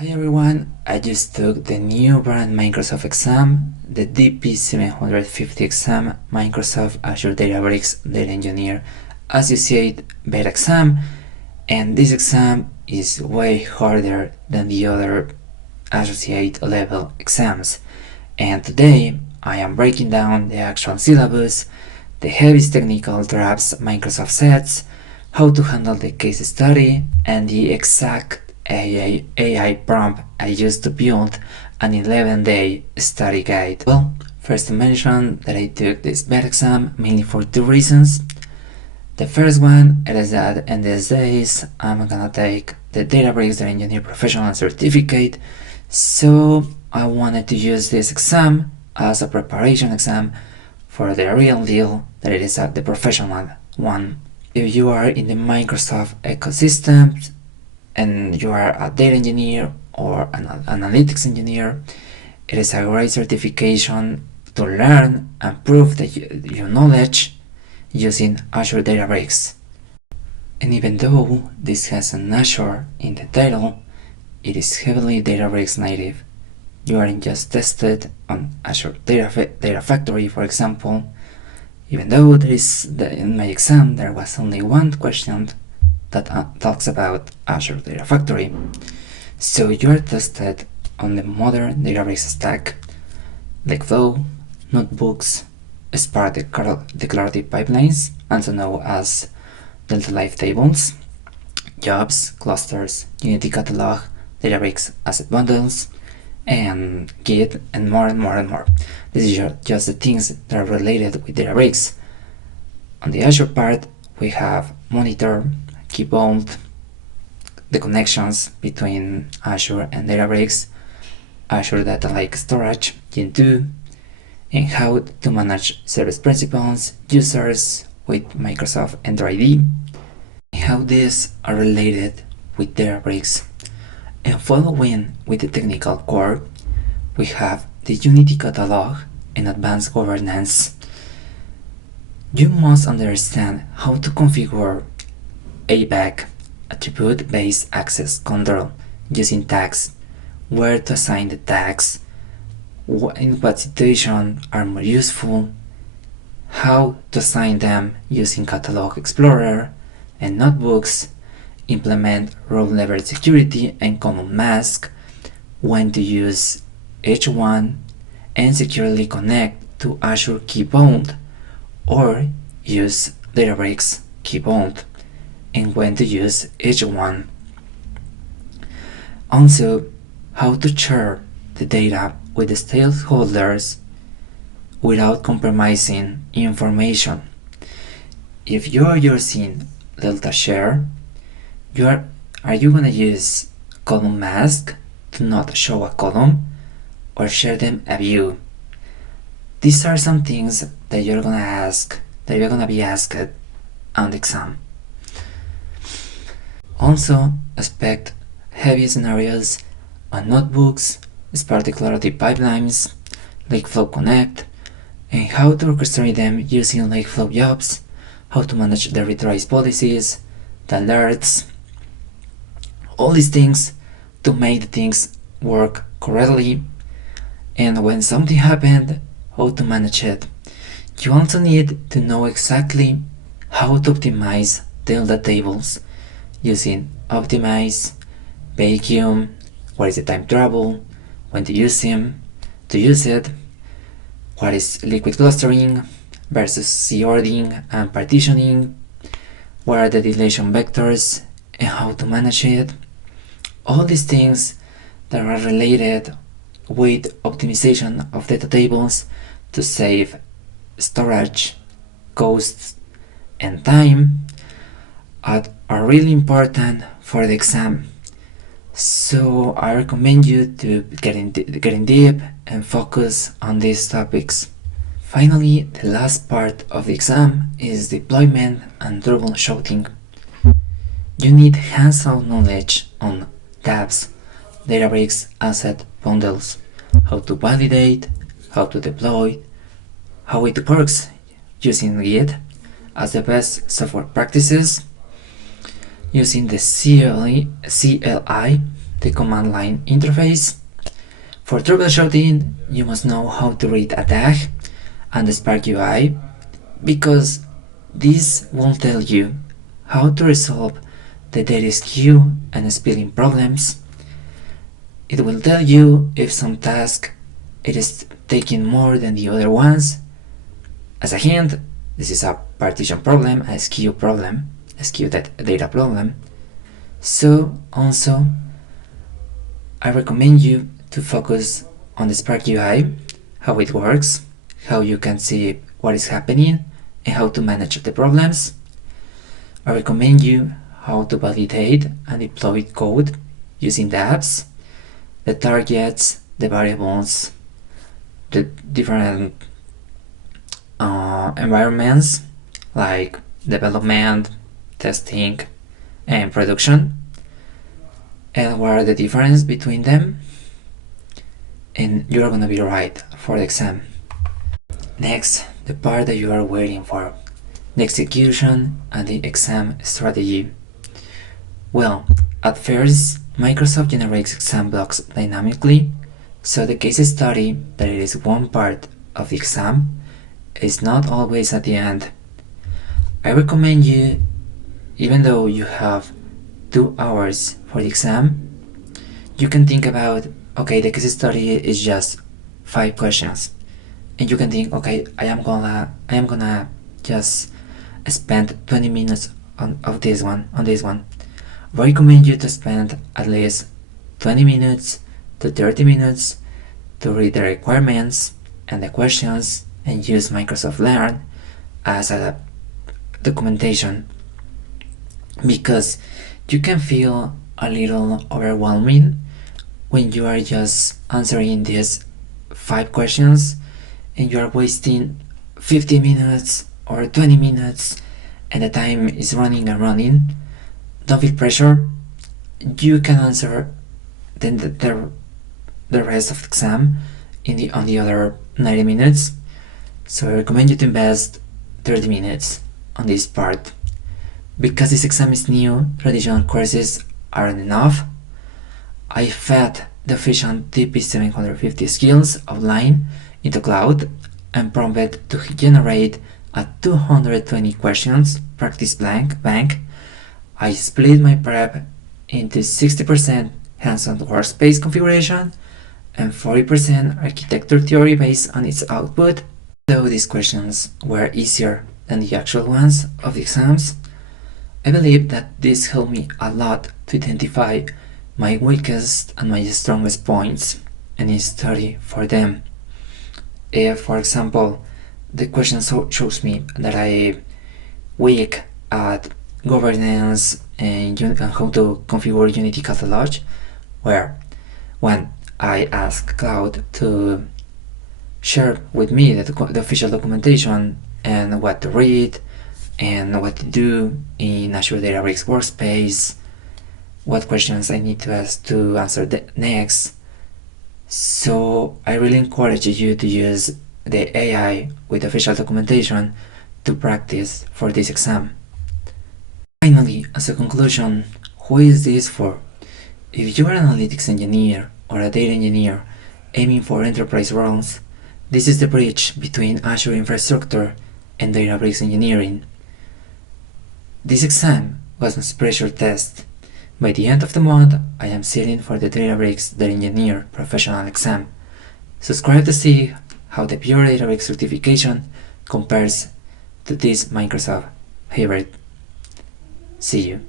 Hi everyone, I just took the new brand Microsoft exam, the DP-750 exam, Microsoft Azure Databricks Data Engineer Associate beta exam, and this exam is way harder than the other associate level exams. And today I am breaking down the actual syllabus, the heaviest technical traps Microsoft sets, how to handle the case study, and the exact AI prompt I used to build an 11-day study guide. Well, first to mention that I took this beta exam mainly for two reasons. The first one is that in these days I'm gonna take the Databricks Data Engineer Professional Certificate, so I wanted to use this exam as a preparation exam for the real deal that it is the professional one. If you are in the Microsoft ecosystem and you are a data engineer or an analytics engineer, it is a great certification to learn and prove that your knowledge using Azure Databricks. And even though this has an Azure in the title, it is heavily Databricks native. You aren't just tested on Azure Data Factory, for example, even though in my exam there was only one question that talks about Azure Data Factory. So you are tested on the modern Databricks stack, like Flow, notebooks, Spark declarative pipelines, also known as Delta Life tables, jobs, clusters, Unity catalog, Databricks asset bundles, and Git, and more and more and more. These are just the things that are related with Databricks. On the Azure part, we have monitor, key vault, the connections between Azure and Databricks, Azure Data Lake Storage, Gen 2, and how to manage service principals, users with Microsoft Enter ID, and how these are related with Databricks. And following with the technical core, we have the Unity catalog and advanced governance. You must understand how to configure ABAC, attribute-based access control, using tags, where to assign the tags, in what situation are more useful, how to assign them using Catalog Explorer and notebooks, implement role-level security and common mask, when to use each one, and securely connect to Azure Key Vault or use Databricks Key Vault, and when to use each one. Also, how to share the data with the stakeholders without compromising information. If you are using Delta Share, are you gonna use column mask to not show a column, or share them a view? These are some things that you're gonna be asked on the exam. Also, expect heavy scenarios on notebooks, Spark declarative pipelines, Lakeflow Connect, and how to orchestrate them using Lakeflow jobs, how to manage the retrace policies, the alerts, all these things to make the things work correctly, and when something happened, how to manage it. You also need to know exactly how to optimize Delta tables using Optimize, Vacuum, what is the time travel, when to use it, what is liquid clustering versus C-ordering and partitioning, what are the deletion vectors and how to manage it. All these things that are related with optimization of data tables to save storage, costs, and time are really important for the exam. So I recommend you to get in deep and focus on these topics. Finally, the last part of the exam is deployment and troubleshooting. You need hands-on knowledge on tabs, Databricks asset bundles, how to validate, how to deploy, how it works using Git as the best software practices, using the CLI the command line interface. For troubleshooting, you must know how to read a tag and the Spark UI, because this will tell you how to resolve the data skew and spilling problems. It will tell you if some task it is taking more than the other ones. As a hint, this is a partition problem, a skew data problem. So also, I recommend you to focus on the Spark UI, how it works, how you can see what is happening, and how to manage the problems. I recommend you how to validate and deploy code using the apps, the targets, the variables, the different environments like development, testing, and production, and what are the difference between them, and you're gonna be right for the exam. Next, the part that you are waiting for, the execution and the exam strategy. Well, at first, Microsoft generates exam blocks dynamically, so the case study that it is one part of the exam is not always at the end. I recommend you, even though you have 2 hours for the exam, you can think about, okay, the case study is just 5 questions, and you can think, okay, I am gonna just spend 20 minutes on this one. I recommend you to spend at least 20 minutes to 30 minutes to read the requirements and the questions and use Microsoft Learn as a documentation, because you can feel a little overwhelming when you are just answering these 5 questions and you are wasting 50 minutes or 20 minutes and the time is running and running. Don't feel pressure. You can answer the rest of the exam on the other 90 minutes. So I recommend you to invest 30 minutes on this part. Because this exam is new, traditional courses aren't enough. I fed the official DP-750 skills offline into cloud and prompted to generate a 220 questions practice bank. I split my prep into 60% hands-on workspace configuration and 40% architecture theory based on its output. Though these questions were easier than the actual ones of the exams, I believe that this helped me a lot to identify my weakest and my strongest points and study for them. If, for example, the question shows me that I'm weak at governance and how to configure Unity catalog, where when I ask Cloud to share with me the official documentation and what to read and what to do in Azure Databricks Workspace, what questions I need to ask to answer next. So I really encourage you to use the AI with official documentation to practice for this exam. Finally, as a conclusion, who is this for? If you are an analytics engineer or a data engineer aiming for enterprise roles, this is the bridge between Azure infrastructure and Databricks engineering. This exam was my pressure test. By the end of the month, I am sitting for the Databricks Data Engineer Professional exam. Subscribe to see how the pure Databricks certification compares to this Microsoft Hybrid. See you.